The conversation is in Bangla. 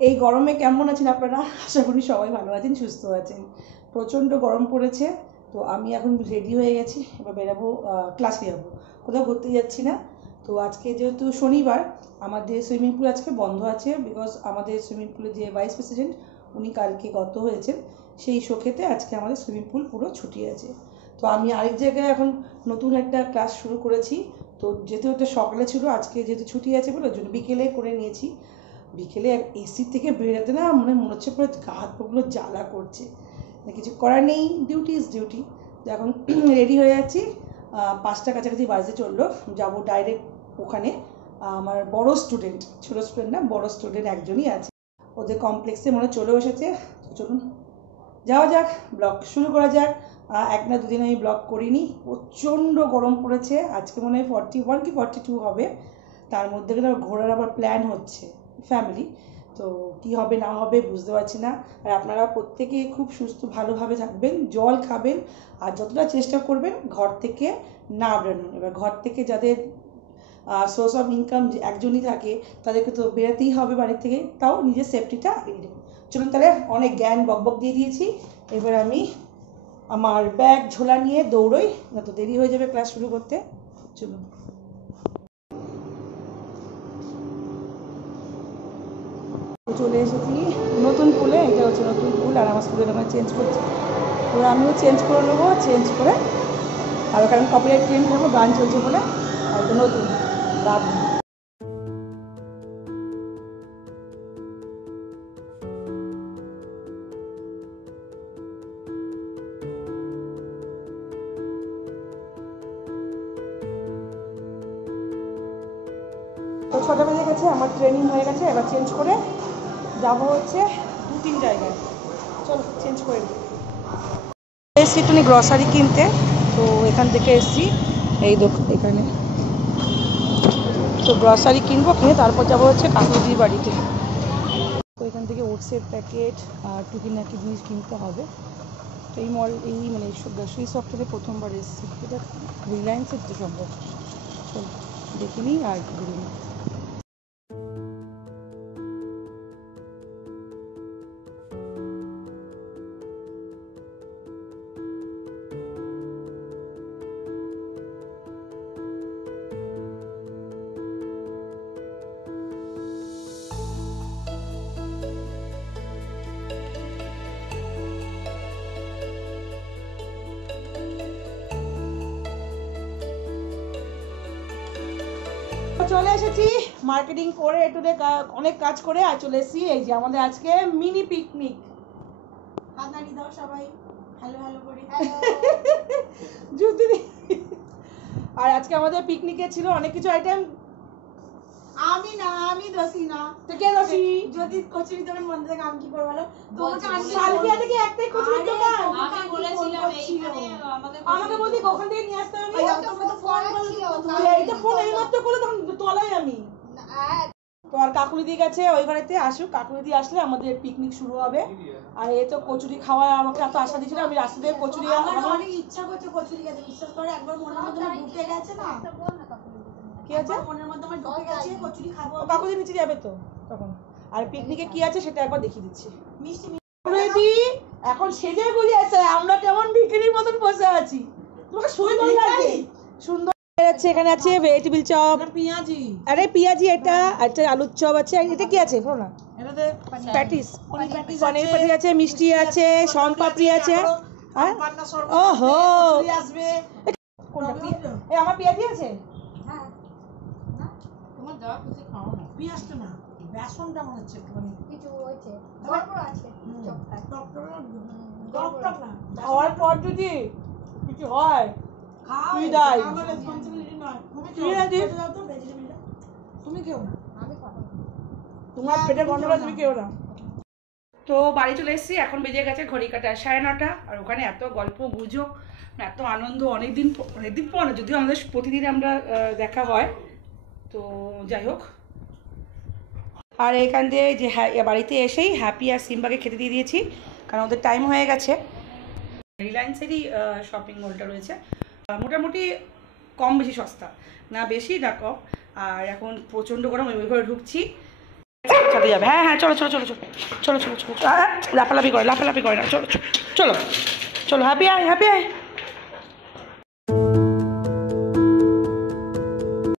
এই গরমে কেমন আছেন আপনারা? আশা করি সবাই ভালো আছেন, সুস্থ আছেন। প্রচণ্ড গরম পড়েছে। তো আমি এখন রেডি হয়ে গেছি, এবার বেরাবো, ক্লাসে যাবো। কোথাও ঘুরতে যাচ্ছি না। তো আজকে যেহেতু শনিবার, আমাদের সুইমিং পুল আজকে বন্ধ আছে, বিকজ আমাদের সুইমিং পুলের যে ভাইস প্রেসিডেন্ট উনি কালকে গত হয়েছেন। সেই শোকেতে আজকে আমাদের সুইমিং পুল পুরো ছুটি আছে। তো আমি আরেক জায়গায় এখন নতুন একটা ক্লাস শুরু করেছি। তো যেহেতু এটা সকালে ছিল, আজকে যেহেতু ছুটি আছে বলে ওই জন্য বিকেলে করে নিয়েছি। বিকেলে এসি থেকে বেরোতে না মনে হচ্ছে পুরো গা হাত পাগুলো জ্বালা করছে। কিছু করার নেই, ডিউটি ইজ ডিউটি। তো এখন রেডি হয়ে যাচ্ছি, 5টা কাছাকাছি বাজে চললো, যাবো ডাইরেক্ট ওখানে। আমার বড় স্টুডেন্ট, ছোটো স্টুডেন্ট না, বড় স্টুডেন্ট একজনই আছে, ওদের কমপ্লেক্সে মনে চলে এসেছে। চলুন যাওয়া যাক, ব্লগ শুরু করা যাক। এক না দুদিন আমি ব্লগ করিনি, প্রচণ্ড গরম পড়েছে। আজকে মনে হয় 41 কি 42 হবে। তার মধ্যে কিন্তু ঘোরার আবার প্ল্যান হচ্ছে ফ্যামিলি। তো কি হবে না হবে বুঝতে পারছি না। আর আপনারা প্রত্যেকে খুব সুস্থ ভালোভাবে থাকবেন, জল খাবেন, আর যতটা চেষ্টা করবেন ঘর থেকে না বেরোনো। এবার ঘর থেকে যাদের সোর্স অফ ইনকাম একজনই থাকে, তাদেরকে তো বেরোতেই হবে বাড়ি থেকে, তাও নিজের সেফটিটা আগে নেবেন। চলুন তাহলে, অনেক জ্ঞান বকবক দিয়ে দিয়েছি। এবার আমি আমার ব্যাগ ঝোলা নিয়ে দৌড়ই, না তো দেরি হয়ে যাবে ক্লাস শুরু করতে। চলুন। চলে এসেছি নতুন পুলে, এটা হচ্ছে নতুন পুল, আর আমার স্কুলের আমরা চেঞ্জ করছি। তো আমিও চেঞ্জ করে নেবো, চেঞ্জ করে আর কারণ কপিরাইট ক্লেম খাবো, গান চলছে বলে। আর তো নতুন রাত। তো 6টা বেজে গেছে, আমার ট্রেনিং হয়ে গেছে, এবার চেঞ্জ করে যাবো হচ্ছে 2-3 জায়গায়। চলো চেঞ্জ করে দিই। এসছি একটু গ্রসারি কিনতে, তো এখান থেকে এসছি এই এখানে। তো গ্রসারি কিনবো, কিনে তারপর যাবো হচ্ছে কাকুদির বাড়িতে। তো এখান থেকে ওটসের প্যাকেট আর টুকিনাকি জিনিস কিনতে হবে। তো এই মানে গ্রসারি শপটাতে প্রথমবার এসেছি, এটা রিলায়েন্সের তো সম্ভব। চলো দেখে নিই আর ঘুরে নিই। চলে এসেছি মার্কেটিং করে, একটু অনেক কাজ করে আর চলে এসেছি এই যে আমাদের আজকে মিনি পিকনিক। হাততালি দাও সবাই, হ্যালো হ্যালো করে। আর আজকে আমাদের পিকনিকে ছিল অনেক কিছু আইটেম। আমি না, আমি দোষী না। তো কে দোষী? যদি কচুরি দোকান বন্ধ থাকে আমি কি করব বলো? তোমাকে আমি সালকিয়া থেকে একটাই কচুরি দোকান আমি বলেছিলাম এইখানে আমাকে বলতি কখন থেকে নিয়ে আসতে হবে। তোমরা তো ফোন করলে, এইটা ফোন এইমাত্র করলে তখন তলাই আমি। তো আর কাকুলি গেছে ওই ঘরেতে, আসুক, কাকুলি আসলে আমাদের পিকনিক শুরু হবে। আর এই তো কচুরি খাওয়া, আমাকে এত আশা দিয়েছিল, আমি রাস্তা থেকে কচুরি, আমার অনেক ইচ্ছা করছে কচুরি খেতে, বিশ্বাস করে। একবার মনের মধ্যে ঢুকে গেছে না। কি আছে মনের মধ্যে আমার ঢুকে গেছে, কচুরি খাবো। কাকুলি নিচে যাবে তো তখন। আর পিকনিকে কি আছে সেটা একবার দেখিয়ে দিচ্ছি। মিষ্টি মিষ্টি এখন সেজে গুজে আছে, আমরা কেমন বিক্রির মতন বসে আছি। তোমাকে সুন্দর লাগছে, সুন্দর আছে। এখানে আছে ভেজিটেবল চপ, পেঁয়াজি, আরে পেঁয়াজি, এটা একটা আলুর চপ আছে। এটা কি আছে বলো না? এটাতে প্যাটিস, পনির প্যাটিস আছে, মিষ্টি আছে, শন পাপড়ি আছে। হ্যাঁ ওহো আসবে। কোনটা এই আমার পেঁয়াজি আছে? হ্যাঁ না তোমার যা খুশি খাও না, পেঁয়াজটা না, বেসনটা মনে হচ্ছে একটুখানি কিছু হয়েছে, গড়বড় আছে চপটা, টক না। খাওয়ার পর যদি কিছু হয় তুই দাই, আমার রেসপন্সিবিলিটি নয়। তুমি খেও না, আমি খাবো, তোমার পেটে গন্ডগোল, তুমি খেও না। তো বাড়ি চলে এসেছি, এখন বেজে গেছে ঘড়ি কাটা 9:30। আর ওখানে এত গল্প গুজব, এত আনন্দ, অনেকদিন পর, যদিও আমাদের প্রতিদিন আমরা দেখা হয়। তো যাই হোক, আর এখান দিয়ে যে বাড়িতে এসেই হ্যাপি আর সিম্বাকে খেতে দিয়ে দিয়েছি, কারণ ওদের টাইম হয়ে গেছে। রিলায়েন্সেরই শপিং মলটা রয়েছে, মোটামুটি কম বেশি সস্তা, না বেশি না কম। আর এখন প্রচণ্ড গরম, ওই ঘরে ঢুকছি, সাথে যাবে। হ্যাঁ হ্যাঁ চলো চলো চলো চলো চলো চলো চলো লাফালাফি করে না, চলো চলো চলো চলো হ্যাপি আয় হ্যাপি আয়।